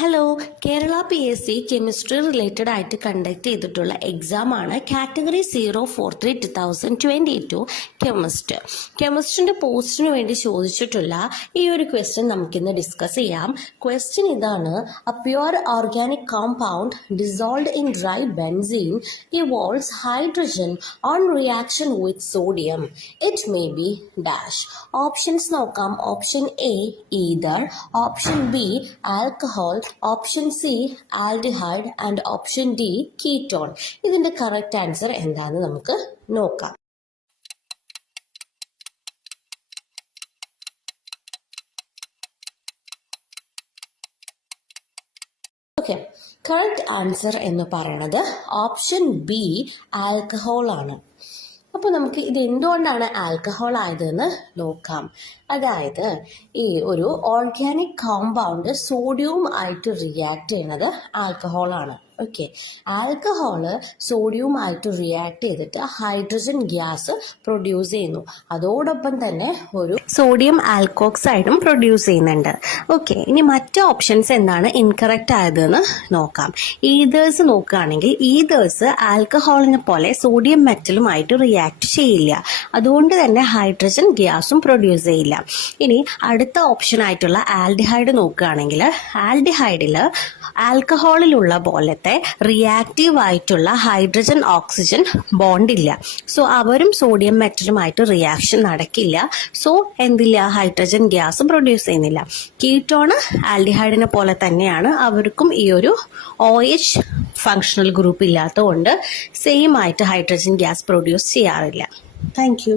Hello, Kerala PSC chemistry related ആയിട്ട് conduct ചെയ്തിട്ടുള്ള എക്സാമാണ് category 043-2022 കെമിസ്ട്രിൻ്റെ പോസ്റ്റിന് വേണ്ടി ചോദിച്ചിട്ടുള്ള ഈ ഒരു ക്വസ്റ്റ്യൻ നമുക്കിന്ന് ഡിസ്കസ് ചെയ്യാം. ക്വസ്റ്റ്യൻ ഇതാണ്: A pure organic compound dissolved in dry benzene evolves hydrogen on reaction with sodium. It may be dash. Options നോക്കാം. Option A ether, option B alcohol, option C aldehyde and option D ketone. ഇതിന്റെ correct answer എന്താണെന്ന് നമുക്ക് നോക്കാം. Okay, correct answer എന്ന് പറയുന്നത് option B alcohol ആണ്. അപ്പോൾ നമുക്ക് ഇത് എന്തുകൊണ്ടാണ് ആൽക്കഹോൾ ആയതെന്ന് നോക്കാം. അതായത് ഈ ഒരു ഓർഗാനിക് കോമ്പൗണ്ട് സോഡിയവും ആയിട്ട് റിയാക്ട് ചെയ്യുന്നത് ആൽക്കഹോൾ ആണ്. ഓക്കെ, ആൽക്കഹോള് സോഡിയവുമായിട്ട് റിയാക്ട് ചെയ്തിട്ട് ഹൈഡ്രജൻ ഗ്യാസ് പ്രൊഡ്യൂസ് ചെയ്യുന്നു. അതോടൊപ്പം തന്നെ ഒരു സോഡിയം ആൽക്കോക്സൈഡും പ്രൊഡ്യൂസ് ചെയ്യുന്നുണ്ട്. ഓക്കെ, ഇനി മറ്റ് ഓപ്ഷൻസ് എന്താണ് ഇൻകറക്റ്റ് ആയതെന്ന് നോക്കാം. ഈതേഴ്സ് നോക്കുകയാണെങ്കിൽ ഈതേഴ്സ് ആൽക്കഹോളിനെ പോലെ സോഡിയം മെറ്റലുമായിട്ട് റിയാക്ട് ചെയ്യില്ല. അതുകൊണ്ട് തന്നെ ഹൈഡ്രജൻ ഗ്യാസും പ്രൊഡ്യൂസ് ചെയ്യില്ല. ഇനി അടുത്ത ഓപ്ഷൻ ആയിട്ടുള്ള ആൽഡിഹൈഡ് നോക്കുകയാണെങ്കിൽ ആൽഡിഹൈഡിൽ ആൽക്കഹോളിലുള്ള പോലത്തെ റിയാക്റ്റീവ് ആയിട്ടുള്ള ഹൈഡ്രജൻ ഓക്സിജൻ ബോണ്ട് ഇല്ല. സോ അവരും സോഡിയം മെറ്റലുമായിട്ട് റിയാക്ഷൻ നടക്കില്ല. സോ എന്തില്ല, ഹൈഡ്രജൻ ഗ്യാസും പ്രൊഡ്യൂസ് ചെയ്യുന്നില്ല. കീറ്റോൺ ആൽഡിഹൈഡിനെ പോലെ തന്നെയാണ്, അവർക്കും ഈ ഒരു OH ഫങ്ഷണൽ ഗ്രൂപ്പ് ഇല്ലാത്തതുകൊണ്ട് സെയിം ആയിട്ട് ഹൈഡ്രജൻ ഗ്യാസ് പ്രൊഡ്യൂസ് ചെയ്യാറില്ല. Thank you.